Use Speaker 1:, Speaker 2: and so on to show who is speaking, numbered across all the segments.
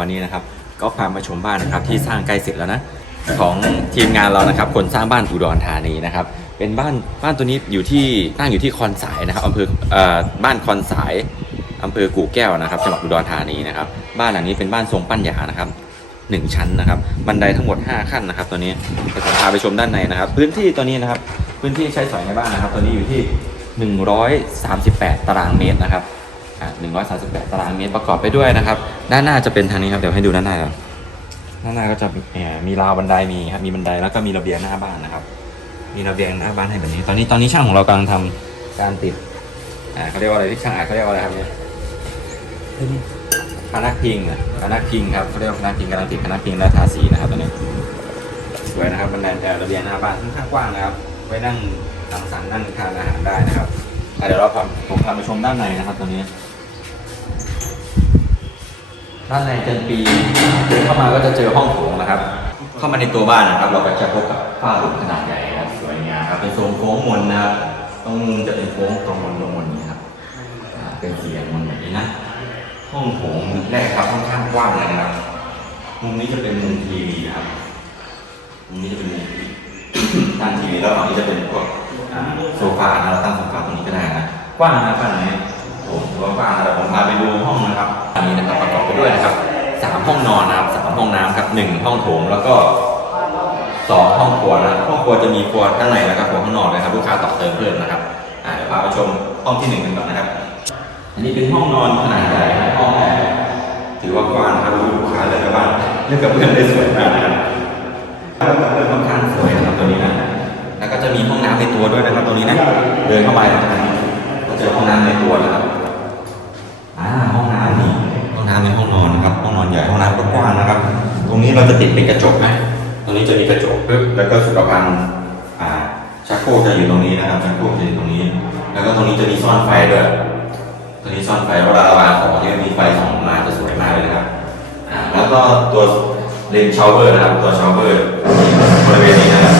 Speaker 1: วันนี้นะครับ ก็พามาชมบ้านนะครับที่สร้างใกล้เสร็จแล้วนะของทีมงานเรานะครับ คนสร้างบ้านอุดรธานีนะครับ เป็นบ้านบ้านตัวนี้อยู่ที่ตั้งอยู่ที่คอนสายนะครับอำเภอเอ่อบ้านคอนสายอำเภอกู่แก้วนะครับจังหวัดอุดรธานีนะครับ บ้านหลังนี้เป็นบ้านทรงปั้นหยานะครับหนึ่งชั้นนะครับ บันไดทั้งหมด 5 ขั้นนะครับ ตัวนี้เดี๋ยวผมพาไปชมด้านในนะครับ พื้นที่ตัวนี้นะครับ พื้นที่ใช้สอยในบ้านนะครับ ตัวนี้อยู่ที่ 138 ตารางเมตรนะครับ 138 ตารางเมตรประกอบไปด้วยนะครับ ด้านหน้าจะเป็นทางนี้ครับเดี๋ยวให้ดูด้านหน้าก่อนด้านหน้าก็จะมีราวบันไดมีครับมีบันไดแล้วก็มีระเบียงหน้าบ้านนะครับ มีระเบียงหน้าบ้านให้แบบนี้ ตอนนี้ตอนนี้ช่างของเรากำลังทำการติดอ่าเขาเรียกว่าอะไรที่ช่างอ่านเขาเรียกว่าอะไรครับเนี่ยพนักพิงอะพนักพิงครับเขาเรียกว่าพนักพิงกำลังติดพนักพิงและทาสีนะครับตอนนี้สวยนะครับบันไดระเบียงหน้าบ้านค่อนข้างกว้างนะครับ ไว้นั่งสังสรรค์นั่งทานอาหารได้นะครับเดี๋ยวเราผมพาไปชมด้านในนะครับตอนนี้ ด้านในเจนปีเดินเข้ามาก็จะเจอห้องโถงนะครับ เข้ามาในตัวบ้านนะครับ เราก็จะพบกับฝ้าหลุมขนาดใหญ่นะครับสวยงามครับเป็นทรงโค้งมนนะครับตรงมุมจะเป็นโค้งตรงมนตรงมนนี้ครับอ่าเป็นเสียงมนแบบนี้นะ ห้องโถงแรกครับค่อนข้างกว้างเลยนะครับ มุมนี้จะเป็นมุมทีวีนะครับ มุมนี้จะเป็นมุมตั้งทีวีแล้วฝั่งนี้จะเป็นพวกอ่าโซฟานะเราตั้งโซฟาตรงนี้ก็ได้นะกว้างนะบ้านนี้โอ้ถือว่ากว้างแต่ผมพาไปดูห้องนะครับ ด้วยนะครับสามห้องนอนนะครับสามห้องน้ำครับหนึ่งห้องโถงแล้วก็สองห้องครัวนะห้องครัวจะมีครัวข้างในนะครับครัวข้างนอกนะครับลูกค้าต่อเติมเพิ่มนะครับอ่าเดี๋ยวพาไปชมห้องที่หนึ่งกันก่อนนะครับ อันนี้เป็นห้องนอนขนาดใหญ่ห้องแอร์ถือว่ากว้างนะครับลูกค้าเลือกกับบ้าเลือกกับเพื่อนได้สวยมากนะครับแล้วก็ค่อนข้างสวยนะครับตัวนี้นะแล้วก็จะมีห้องน้ำในตัวด้วยนะครับตัวนี้นะเดินเข้าไปก็เจอห้องน้ำในตัวนะครับ นี้เราจะติดเป็นกระจกนะ ตรงนี้จะมีกระจกปึ๊บแล้วก็สุขภัณฑ์อ่าชักโครกจะอยู่ตรงนี้นะครับชักโครกจะอยู่ตรงนี้ แล้วก็ตรงนี้จะมีซ่อนไฟด้วยตัวนี้ซ่อนไฟเวลาเราวางของเนี่ยมีไฟส่องมาจะสวยมากเลยนะครับอ่าแล้วก็ตัวเลนชาวเวอร์นะครับตัวชาวเวอร์บริเวณนี้นะครับ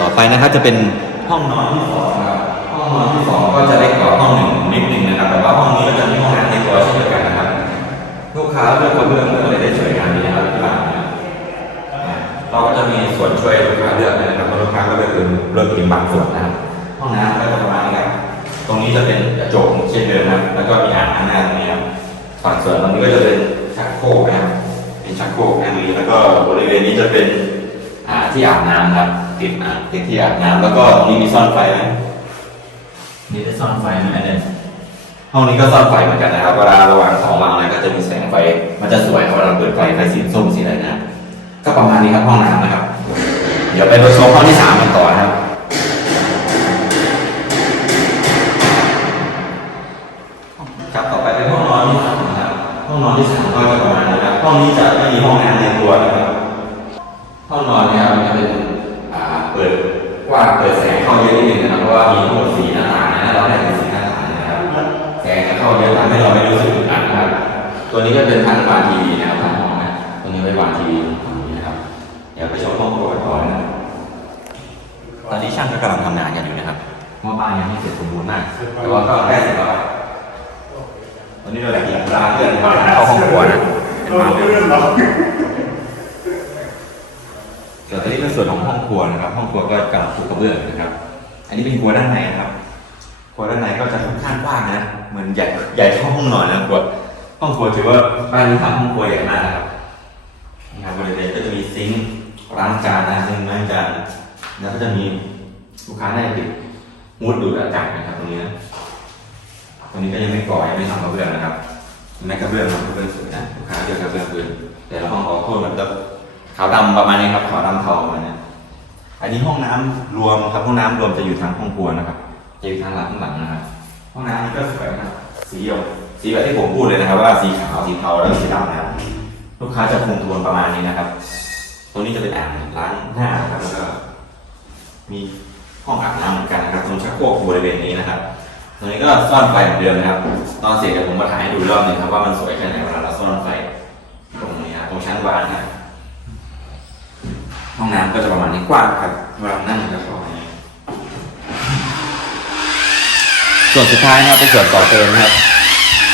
Speaker 1: ต่อไปนะครับจะเป็นห้องนอนที่สองครับห้องนอนที่สองก็จะเล็กกว่าห้องหนึ่งนิดหนึ่งาเลือกกระเบื้องเลือกอะไรได้สวยงามดีนะครับที่บ้านนะครับเราก็จะมีส่วนช่วยลูกค้าเลือกนะครับเพราะลูกค้าก็เลือกเองเลือกเองบางส่วนนะครับห้องน้ำก็จะประมาณนี้ครับตรงนี้จะเป็นกระจกเช่นเดิมนะครับ แล้วก็มีอ่างล้างหน้าตรงนี้ครับฝั่งส่วนตรงนี้ก็จะเป็นชักโครกนะครับเป็นชักโครกอันนี้แล้วก็บริเวณนี้จะเป็นอ่าที่อาบน้ำครับติดอ่างติดที่อาบน้ำแล้วก็ตรงนี้มีซ่อนไฟไหมนี่ได้ซ่อนไฟไหมเนี่ย ห้องนี้ก็ซ่อนไฟเหมือนกันนะครับเวลาระหว่างของวางอะไรก็จะมีแสงไฟ มันจะสวยเวลาเราเปิดไฟไฟสีส้มสีอะไรนะก็ประมาณนี้ครับห้องน้ำนะครับ เดี๋ยวไปดูโซนห้องที่สามกันต่อนะครับครับต่อไปเป็นห้องนอนที่สามนะครับห้องนอนที่สามก็จะประมาณนี้ครับห้องนี้จะไม่มีห้องน้ำในตัวนะครับห้องนอนเนี่ยครับมันจะเป็นเปิดกว้างเปิดแสงเข้าเยอะนิดนึงนะครับเพราะว่ามีทั้งหมดสี่ ให้เราไม่รู้สึกอึดอัดนะครับ ตัวนี้ก็เป็นทางวางทีวีนะครับทางห้องนะตัวนี้ไว้วางทีวีตรงนี้นะครับเดี๋ยวไปชมห้องครัวก่อนะตอนนี้ช่างก็กำลังทำงานกันอยู่นะครับเพราะว่าบ้านยังไม่เสร็จสมบูรณ์มากแต่ว่าก็ใกล้เสร็จแล้วครับตอนนี้เราอยากกินร้าเพื่อนมาเข้าห้องครัวนะเป็นมาเพื่อนส่วนตอนนี้เป็นส่วนของห้องครัวนะครับ ห้องครัวก็กำลังถูกกระเบื้องนะครับ อันนี้เป็นครัวด้านในนะครับ ครัวด้านในก็จะค่อนข้างกว้างนะเหมือนใหญ่ใหญ่เท่าห้องนอนนะครัวห้องครัวถือว่าบ้านนี้ทำห้องครัวใหญ่มากนะครับนะครับบริเวณก็จะมีซิงค์ล้างจานนะซิงค์ล้างจานแล้วก็จะมีลูกค้าได้ติดมูดดูดอากาศนะครับตรงนี้นะตรงนี้ก็ยังไม่ก่อยังไม่ทำกระเบื้องนะครับแม้กระเบื้องทำกระเบื้องสวยนะลูกค้าเลือกกระเบื้องพื้นแต่ละห้องออกโทษมันจะขาวดำประมาณนี้ครับขาวดำเทาประมาณนี้อันนี้ห้องน้ำรวมครับห้องน้ำรวมจะอยู่ทางห้องครัวนะครับ จะอยู่ทางหลังข้างหลังนะครับ ห้องน้ำนี้ก็สวยนะครับสีเดียวสีแบบที่ผมพูดเลยนะครับ ว่าสีขาวสีเทาแล้วก็สีดำนะครับลูกค้าจะคงโทนประมาณนี้นะครับ ตรงนี้จะเป็นอ่างล้างหน้านะครับแล้วก็มีห้องอาบน้ำเหมือนกันนะครับตรงชักโครกบริเวณนี้นะครับ ตรงนี้ก็ซ่อนไฟเหมือนเดิมนะครับ ตอนเสร็จเดี๋ยวผมมาถ่ายให้ดูรอบหนึ่งครับว่ามันสวยแค่ไหนเวลาเราซ่อนไฟตรงนี้ครับตรงชั้นวางนะห้องน้ำก็จะประมาณนี้กว้างครับเวลานั่งก็เข้าไป ส่วนสุดท้ายนะครับเป็นส่วนต่อเติมนะครับ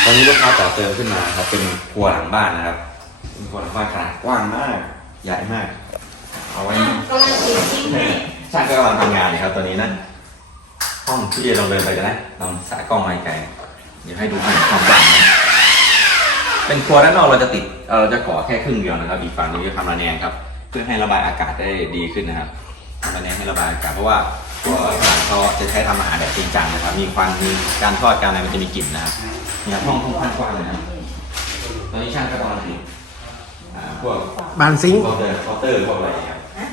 Speaker 1: ตอนนี้ลูกค้าต่อเติมขึ้นมาครับเป็นครัวหลังบ้านนะครับเป็นครัวหลังบ้านขนาดกว้างมากใหญ่มาก เอาไว้
Speaker 2: กำลังติดชิ้นให้
Speaker 1: ช่างก็กำลังทำงานอยู่ครับตอนนี้นะห้องที่เย็นลองเดินไปกันนะลองสายกล้องมาไกลเดี๋ยวให้ดูห้องความกว้างนะเป็นครัวด้านนอกเราจะติดเอ่อเราจะก่อแค่ครึ่งเดียวนะครับอีกฝั่งหนึงจะทำระแนงครับ เพื่อให้ระบายอากาศได้ดีขึ้นนะครับทำระแนงให้ระบายอากาศเพราะว่า ตัวหลังเขาจะใช้ทำอาหารแบบจริงจังนะครับ มีควันมีการทอดการอะไรมันจะมีกลิ่นนะครับเนี่ยห้องค่อนข้างกว้างเลยนะครับตอนนี้ช่างก็กำลังติดอ่าพวก
Speaker 3: บานซิงค์
Speaker 1: เคาน์เตอร์เคาน์เตอร์พวกอะไรอย่างเงี้ยครับ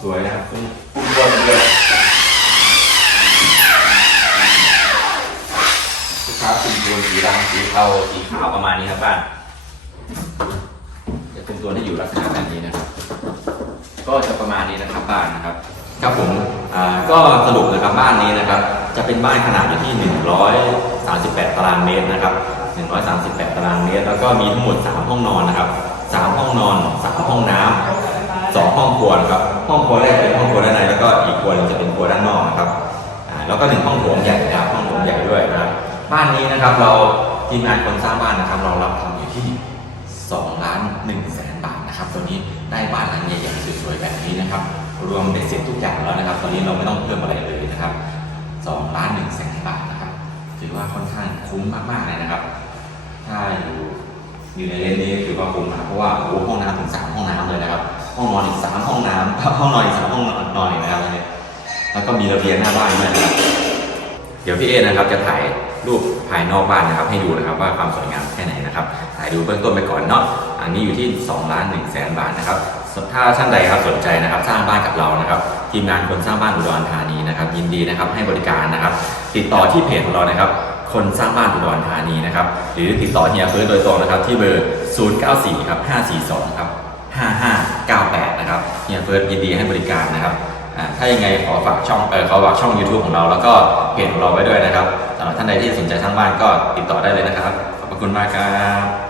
Speaker 1: สวยนะครับคุณคุณบอลเลยลูกค้าสีบนสีดำสีเทาสีขาวประมาณนี้ครับบ้านจะเป็นตัวที่อยู่ลักษณะแบบนี้นะครับ ก็จะประมาณนี้นะครับบ้านนะครับ ครับผมก็สรุปนะครับบ้านนี้นะครับจะเป็นบ้านขนาดอยู่ที่ 138 ตารางเมตรนะครับ 138 ตารางเมตร แล้วก็มีทั้งหมด 3 ห้องนอนนะครับ 3 ห้องนอน 3 ห้องน้ำสองห้องครัวนะครับ ห้องครัวแรกเป็นห้องครัวด้านในแล้วก็อีกครัวนึงจะเป็นครัวด้านนอกนะครับแล้วก็หนึ่งห้องโถงใหญ่นะครับห้องโถงใหญ่ด้วยนะครับบ้านนี้นะครับเราทีมงานคนสร้างบ้านนะครับ เรารับทำอยู่ที่2ล้าน1แสนบาทนะครับตัวนี้ได้บ้านหลังใหญ่ นะครับรวมเป็นเสร็จทุกอย่างแล้วนะครับ ตอนนี้เราไม่ต้องเพิ่มอะไรเลยนะครับ2ล้าน1แสนบาทนะครับ ถือว่าค่อนข้างคุ้มมากๆเลยนะครับ ถ้าอยู่อยู่ในเลนนี้ถือว่าคุ้มนะเพราะว่าโอ้ห้องน้ำถึงสามห้องน้ำเลยนะครับ ห้องนอนอีกสามห้องน้ำห้องนอนอีกสามห้องนอนอีกนะครับอันนี้แล้วก็มีระเบียงหน้าบ้านด้วยนะครับเดี๋ยวพี่เอนะครับจะถ่ายรูปภายนอกบ้านนะครับ ให้ดูนะครับว่าความสวยงามแค่ไหนนะครับถ่ายดูเบื้องต้นไปก่อนเนาะอันนี้อยู่ที่2ล้าน1แสนบาทนะครับ ถ้าท่านใดครับสนใจนะครับสร้างบ้านกับเรานะครับทีมงานคนสร้างบ้านอุดรธานีนะครับ ยินดีนะครับให้บริการนะครับ ติดต่อที่เพจของเรานะครับ คนสร้างบ้านอุดรธานีนะครับ หรือติดต่อเฮียเฟิร์สโดยตรงนะครับ ที่เบอร์ 094ครับ542ครับ5598นะครับเฮียเฟิร์สยินดีให้บริการนะครับถ้ายังไงขอฝากช่องเออขอฝากช่อง YouTube ของเรา แล้วก็เพจของเราไว้ด้วยนะครับสำหรับท่านใดที่สนใจสร้างบ้านก็ติดต่อได้เลยนะครับขอบคุณมากครับ